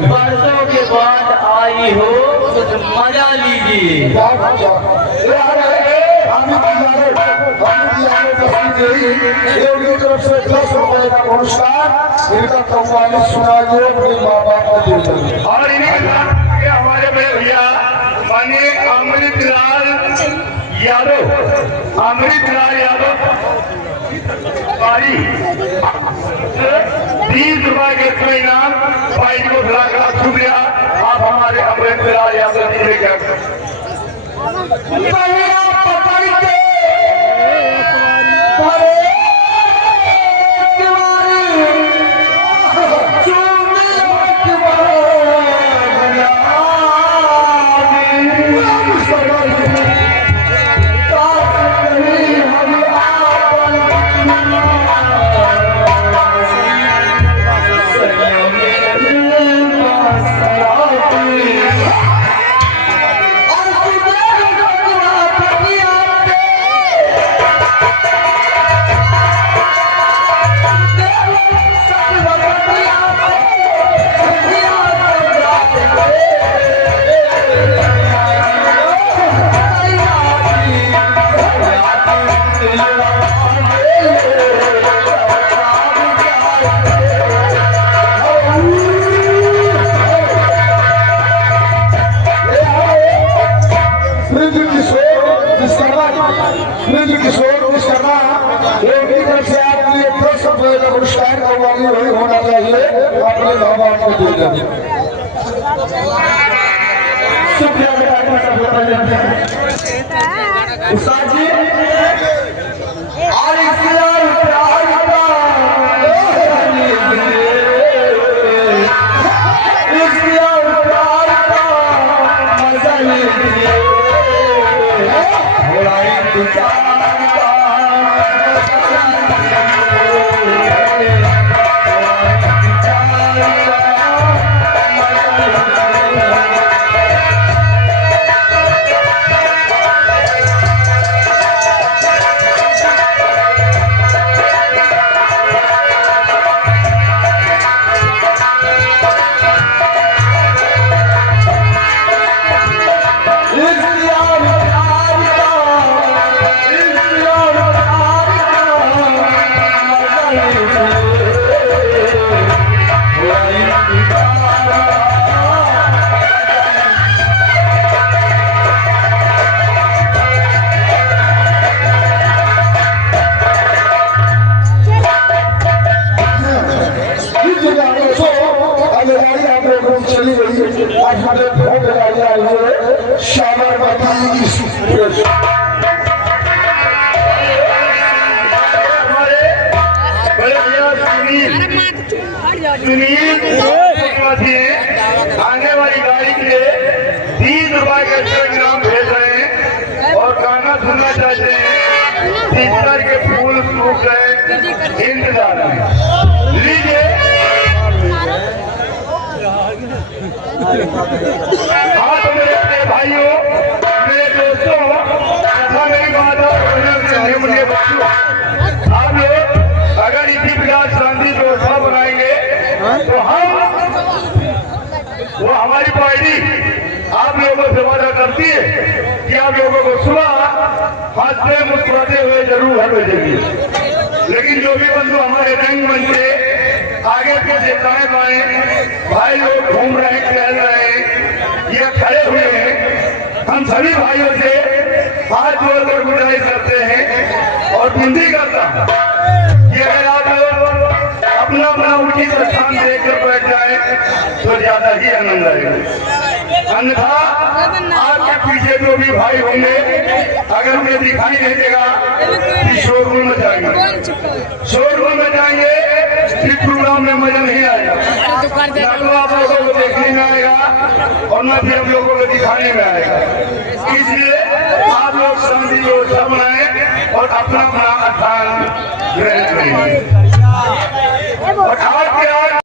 बरसों के बाद आई हो कुछ मजा लीजिए। तरफ से 10 रुपए का पुरस्कार इनका कव्वाली सुनाइए अपने माँ बाप को देते और इन्हें हमारे बड़े भैया माननीय अमृतलाल यादव 30 रुपए के इनाम भाई को बुलाकर शुक्रिया। आप हमारे अमृतलाल यादव जी लेकर पुरस्कार होना चाहिए अपने माँ बाप को देकर। उस्ताद जी और आज मुझे भोग लगाइए साबरमती एक्सप्रेस। आने वाली गाड़ी के लिए 30 रुपए का टेलीग्राम भेज रहे हैं और गाना सुनना चाहते हैं। तीतर के फूल सूख गए इंतजार में लीजिए। हाँ तो मेरे भाइयों, मेरे दोस्तों, ऐसा मेरी बात है मुझे बच्चों, आप लोग अगर इसी प्रकार शांति व्यवस्था बनाएंगे तो हम वो हमारी पार्टी आप लोगों से वादा करती है कि आप लोगों को सुबह हंसते मुस्कुराते हुए जरूर घर भेजेगी। लेकिन जो भी बंधु हमारे रंगमंच से आगे पीछे दाएं बाएं भाई लोग घूम रहे हैं, टहल रहे हैं, ये खड़े हुए हैं, हम सभी भाइयों से हाथ जोड़कर गुजारिश करते हैं और विनती करता हूं कि अगर आप लोग अपना अपना उचित स्थान देखकर बैठ जाए तो ज्यादा ही आनंद आएगा। अन्यथा आपके पीछे जो भी भाई होंगे अगर उन्हें दिखाई नहीं देगा कि शोरूम में जाएंगे, शोरूम में जाएंगे फिर प्रोग्राम में मजा नहीं आएगा, न तो आप लोगों को देखने में आएगा और न फिर हम लोगों को दिखाने में आएगा। इसलिए आप लोग शांति व्यवस्था बनाए और अपना अपना स्थान ग्रहण करेंगे। और आज के आज